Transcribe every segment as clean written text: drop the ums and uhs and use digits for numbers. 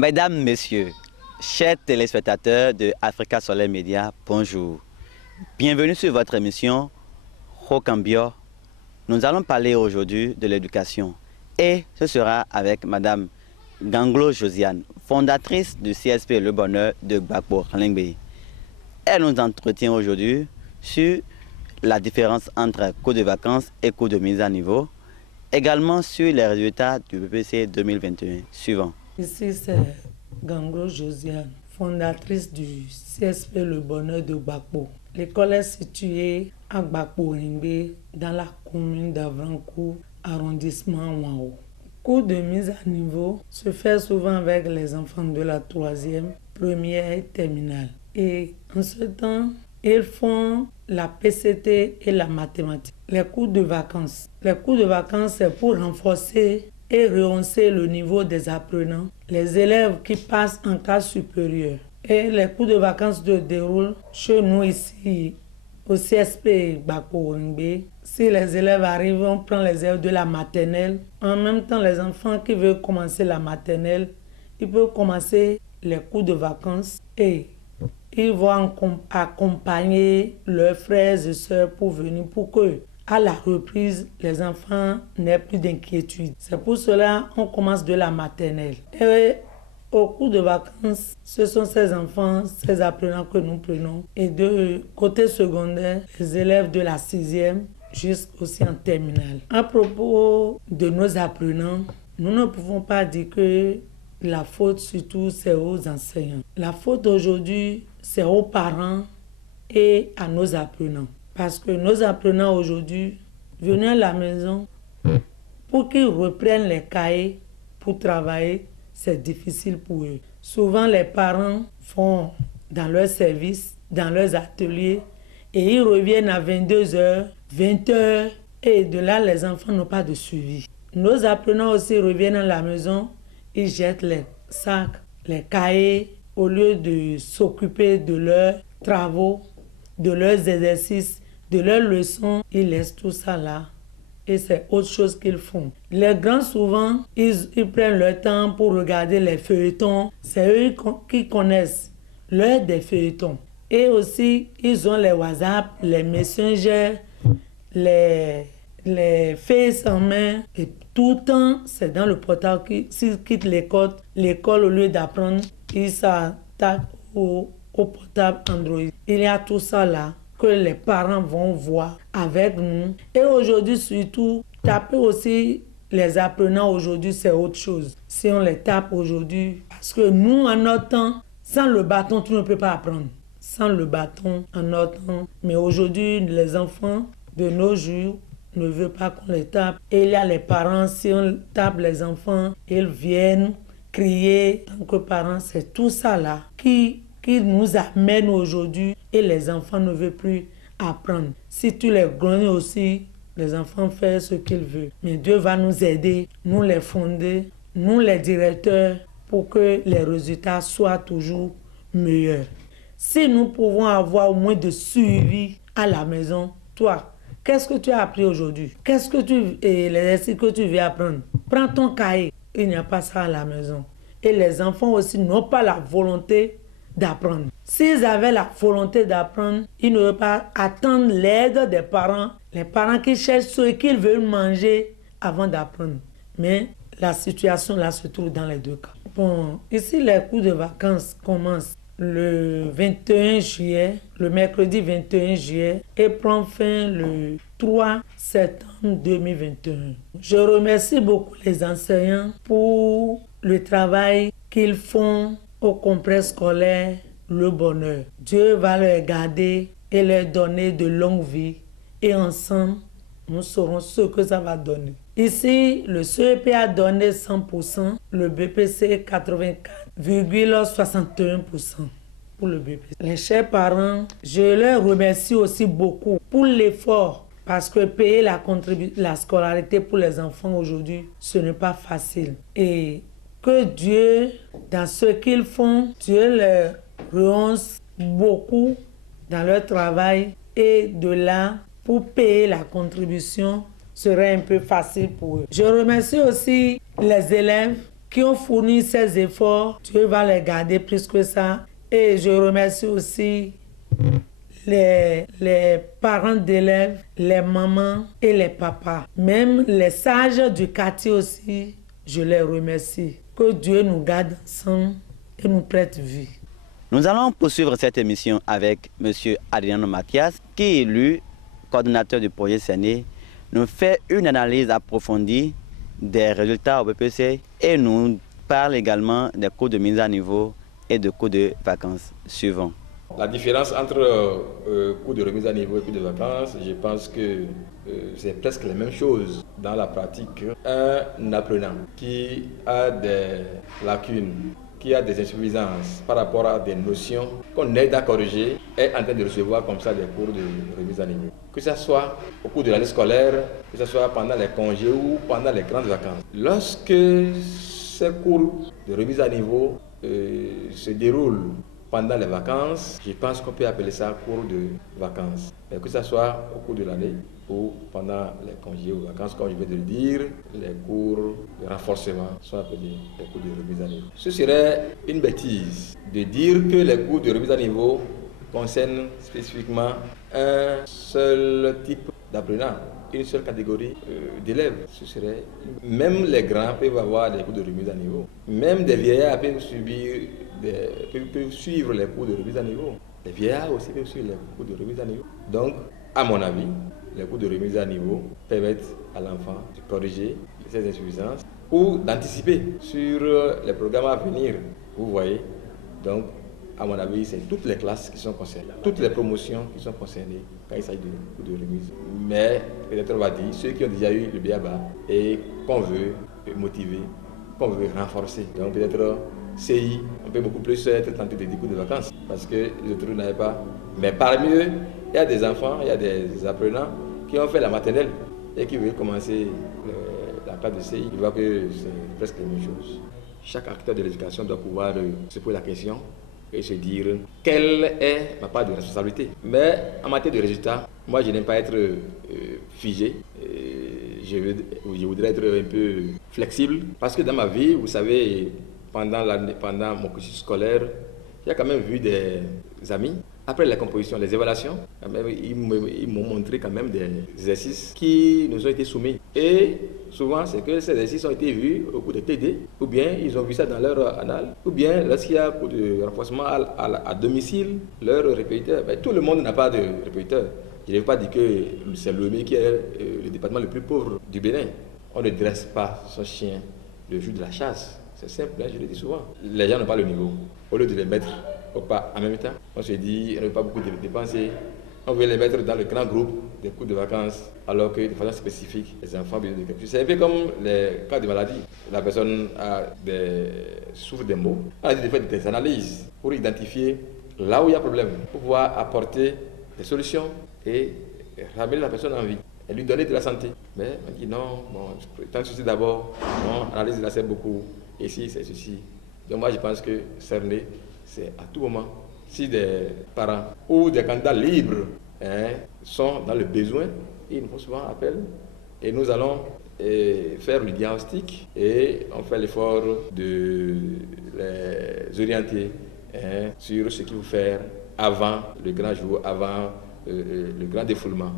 Mesdames, Messieurs, chers téléspectateurs de Africa Soleil Média, bonjour. Bienvenue sur votre émission Rocambio. Nous allons parler aujourd'hui de l'éducation et ce sera avec Madame Ganglo Josiane, fondatrice du CSP Le Bonheur de Gbagbo Lingbe. Elle nous entretient aujourd'hui sur la différence entre cours de vacances et cours de mise à niveau, également sur les résultats du BPC 2021 suivant. Ici, c'est Ganglo Josiane, fondatrice du CSP Le Bonheur de Gbagbo. L'école est située à Gbagbo Lingbe, dans la commune d'Avrancourt, arrondissement Wao. Cours de mise à niveau se fait souvent avec les enfants de la 3e, première et terminale. Et en ce temps, ils font la PCT et la mathématique. Les cours de vacances. Les cours de vacances, c'est pour renforcer et rehausser le niveau des apprenants, les élèves qui passent en classe supérieure. Et les cours de vacances se déroulent chez nous ici, au CSP Gbagbo Lingbe. Si les élèves arrivent, on prend les élèves de la maternelle. En même temps, les enfants qui veulent commencer la maternelle, ils peuvent commencer les cours de vacances et ils vont accompagner leurs frères et sœurs pour venir, pour que à la reprise, les enfants n'aient plus d'inquiétude. C'est pour cela qu'on commence de la maternelle. Et au cours de vacances, ce sont ces enfants, ces apprenants que nous prenons. Et de côté secondaire, les élèves de la 6e jusqu'aussi en terminale. À propos de nos apprenants, nous ne pouvons pas dire que la faute surtout c'est aux enseignants. La faute aujourd'hui, c'est aux parents et à nos apprenants. Parce que nos apprenants aujourd'hui, venus à la maison, pour qu'ils reprennent les cahiers pour travailler, c'est difficile pour eux. Souvent, les parents vont dans leur service, dans leurs ateliers, et ils reviennent à 22h, 20h, et de là, les enfants n'ont pas de suivi. Nos apprenants aussi reviennent à la maison, ils jettent les sacs, les cahiers, au lieu de s'occuper de leurs travaux, de leurs exercices, de leurs leçons, ils laissent tout ça là. Et c'est autre chose qu'ils font. Les grands, souvent, ils prennent leur temps pour regarder les feuilletons. C'est eux qui connaissent l'heure des feuilletons. Et aussi, ils ont les WhatsApp, les Messenger, les Face en main. Et tout le temps, c'est dans le portable. S'ils quittent l'école, au lieu d'apprendre, ils s'attaquent au portable Android. Il y a tout ça là que les parents vont voir avec nous. Et aujourd'hui, surtout, taper aussi les apprenants aujourd'hui, c'est autre chose. Si on les tape aujourd'hui, parce que nous, en notre temps, sans le bâton, tu ne peux pas apprendre. Sans le bâton, en notre temps. Mais aujourd'hui, les enfants de nos jours ne veulent pas qu'on les tape. Et il y a les parents, si on tape les enfants, ils viennent crier. En tant que parents, c'est tout ça là qui nous amène aujourd'hui et les enfants ne veulent plus apprendre. Si tu les grognes aussi, les enfants font ce qu'ils veulent. Mais Dieu va nous aider, nous les fonder, nous les directeurs, pour que les résultats soient toujours meilleurs. Si nous pouvons avoir au moins de suivi à la maison, toi, qu'est-ce que tu as appris aujourd'hui? Les exercices que tu veux apprendre? Prends ton cahier. Il n'y a pas ça à la maison. Et les enfants aussi n'ont pas la volonté d'apprendre. S'ils avaient la volonté d'apprendre, ils ne veulent pas attendre l'aide des parents, les parents qui cherchent ce qu'ils veulent manger avant d'apprendre. Mais la situation là se trouve dans les deux cas. Bon, ici les cours de vacances commencent le 21 juillet, le mercredi 21 juillet et prend fin le 3 septembre 2021. Je remercie beaucoup les enseignants pour le travail qu'ils font au complexe scolaire Le Bonheur. Dieu va leur garder et leur donner de longues vies. Et ensemble, nous saurons ce que ça va donner. Ici, le CEP a donné 100%, le BPC 84,61% pour le BPC. Les chers parents, je leur remercie aussi beaucoup pour l'effort. Parce que payer la scolarité pour les enfants aujourd'hui, ce n'est pas facile. Et que Dieu, dans ce qu'ils font, Dieu leur rehausse beaucoup dans leur travail et de là, pour payer la contribution, serait un peu facile pour eux. Je remercie aussi les élèves qui ont fourni ces efforts. Dieu va les garder plus que ça. Et je remercie aussi les parents d'élèves, les mamans et les papas. Même les sages du quartier aussi, je les remercie. Que Dieu nous garde ensemble et nous prête vie. Nous allons poursuivre cette émission avec M. Adriano Mathias, qui est élu coordonnateur du projet CENI, nous fait une analyse approfondie des résultats au BPC et nous parle également des cours de mise à niveau et de cours de vacances suivants. La différence entre cours de remise à niveau et cours de vacances, je pense que c'est presque la même chose dans la pratique. Un apprenant qui a des lacunes, qui a des insuffisances par rapport à des notions qu'on aide à corriger, est en train de recevoir comme ça des cours de remise à niveau. Que ce soit au cours de l'année scolaire, que ce soit pendant les congés ou pendant les grandes vacances. Lorsque ces cours de remise à niveau se déroulent pendant les vacances, je pense qu'on peut appeler ça cours de vacances. Mais que ce soit au cours de l'année ou pendant les congés ou vacances, comme je viens de le dire, les cours de renforcement sont appelés les cours de remise à niveau. Ce serait une bêtise de dire que les cours de remise à niveau concernent spécifiquement un seul type d'apprenant, une seule catégorie d'élèves. Ce serait... Même les grands peuvent avoir des cours de remise à niveau. Même des vieillards peuvent suivre les cours de remise à niveau. Les vieillards aussi peuvent suivre les cours de remise à niveau. Donc, à mon avis, les cours de remise à niveau permettent à l'enfant de corriger ses insuffisances ou d'anticiper sur les programmes à venir. Vous voyez, donc, à mon avis, c'est toutes les classes qui sont concernées, toutes les promotions qui sont concernées quand il s'agit de cours de remise. Mais peut-être on va dire ceux qui ont déjà eu le BABA et qu'on veut motiver, qu'on veut renforcer. Donc peut-être CI, on peut beaucoup plus être tenté de 10 cours de vacances parce que les autres n'avaient pas. Mais parmi eux, il y a des enfants, il y a des apprenants qui ont fait la maternelle et qui veulent commencer la classe de CI. Je vois que c'est presque la même chose. Chaque acteur de l'éducation doit pouvoir se poser la question et se dire quelle est ma part de responsabilité. Mais en matière de résultats, moi je n'aime pas être figé. Je voudrais être un peu flexible parce que dans ma vie, vous savez, pendant mon cursus scolaire, j'ai quand même vu des amis. Après la composition, les évaluations, ils m'ont montré quand même des exercices qui nous ont été soumis. Et souvent, c'est que ces exercices ont été vus au cours de TD, ou bien ils ont vu ça dans leur annale, ou bien lorsqu'il y a un cours de renforcement à domicile, leur répétiteur. Ben, tout le monde n'a pas de répétiteur. Je ne veux pas dire que c'est l'OME qui est le département le plus pauvre du Bénin. On ne dresse pas son chien le jour de la chasse. C'est simple, hein, je le dis souvent. Les gens n'ont pas le niveau. Au lieu de les mettre au pas en même temps, on se dit, on n'a pas beaucoup de dépenser. On veut les mettre dans le grand groupe des cours de vacances, alors que de façon spécifique, les enfants ont besoin de quelque chose. C'est un peu comme les cas de maladie. La personne souffre des maux. On a dit de faire des analyses pour identifier là où il y a problème, pour pouvoir apporter des solutions et ramener la personne en vie et lui donner de la santé. Mais on dit non, bon, tant de soucis d'abord, non, analyse là c'est beaucoup, ici c'est ceci. Donc moi je pense que cerner, c'est à tout moment. Si des parents ou des candidats libres sont dans le besoin, ils nous font souvent appel et nous allons faire le diagnostic et on fait l'effort de les orienter sur ce qu'il faut faire avant le grand jour, avant le grand défoulement.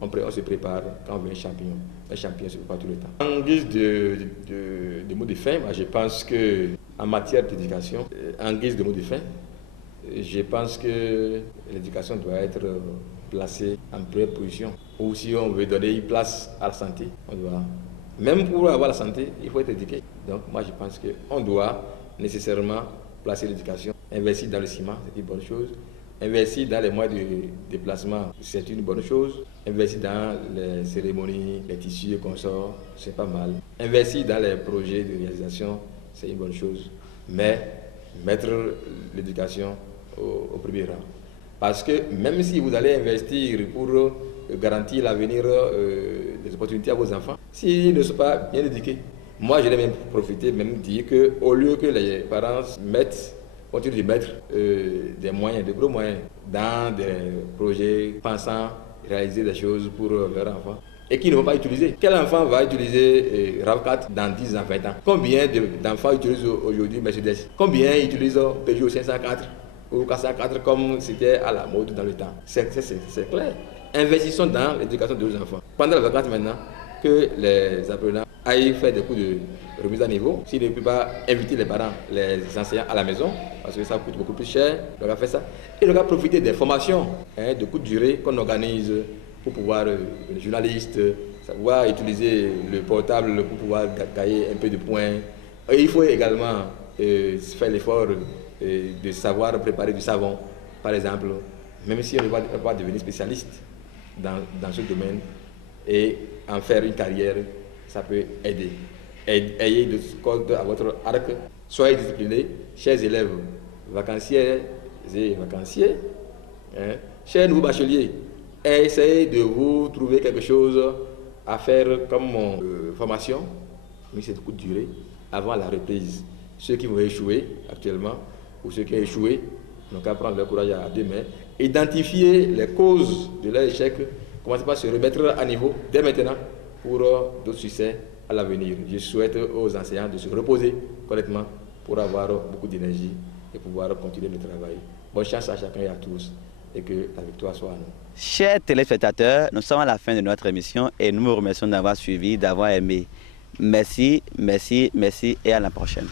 On se prépare quand on veut un champion. Un champion se prépare tout le temps. En guise de mot de fin, je pense qu'en matière d'éducation, en guise de mot de fin, je pense que l'éducation doit être placée en première position. Ou si on veut donner une place à la santé, on doit, même pour avoir la santé, il faut être éduqué. Donc moi je pense qu'on doit nécessairement placer l'éducation, investir dans le ciment, c'est une bonne chose. Investir dans les moyens de déplacement, c'est une bonne chose. Investir dans les cérémonies, les tissus et consorts, c'est pas mal. Investir dans les projets de réalisation, c'est une bonne chose. Mais mettre l'éducation au premier rang. Parce que même si vous allez investir pour garantir l'avenir des opportunités à vos enfants, s'ils ne sont pas bien éduqués, moi je vais même profiter, même dire qu'au lieu que les parents continuent de mettre des moyens, de gros moyens, dans des projets pensant réaliser des choses pour leurs enfants, et qui ne vont pas utiliser. Quel enfant va utiliser RAV4 dans 10 ans, 20 ans? Combien d'enfants utilisent aujourd'hui Mercedes? Combien utilisent Peugeot 504 ou 404 comme c'était à la mode dans le temps? C'est clair. Investissons dans l'éducation de nos enfants. Pendant les vacances maintenant, que les apprenants aillent faire des cours de remise à niveau. S'ils ne peuvent pas inviter les parents, les enseignants à la maison, parce que ça coûte beaucoup plus cher, ils doivent faire ça. Et ils doivent profiter des formations de courte durée qu'on organise pour pouvoir, les journalistes, savoir utiliser le portable pour pouvoir gagner un peu de points. Et il faut également faire l'effort de savoir préparer du savon, par exemple, même si on ne va pas devenir spécialiste dans ce domaine et en faire une carrière, ça peut aider. Ayez de cordes à votre arc, soyez disciplinés, chers élèves, vacancières et vacanciers, chers nouveaux bacheliers, essayez de vous trouver quelque chose à faire comme formation, mais c'est de courte durée, avant la reprise. Ceux qui vont échouer actuellement, ou ceux qui ont échoué, n'ont qu'à prendre leur courage à deux mains, identifier les causes de leur échec, commencez par se remettre à niveau dès maintenant pour d'autres succès à l'avenir. Je souhaite aux enseignants de se reposer correctement pour avoir beaucoup d'énergie et pouvoir continuer le travail. Bonne chance à chacun et à tous et que la victoire soit à nous. Chers téléspectateurs, nous sommes à la fin de notre émission et nous vous remercions d'avoir suivi, d'avoir aimé. Merci, merci, merci et à la prochaine.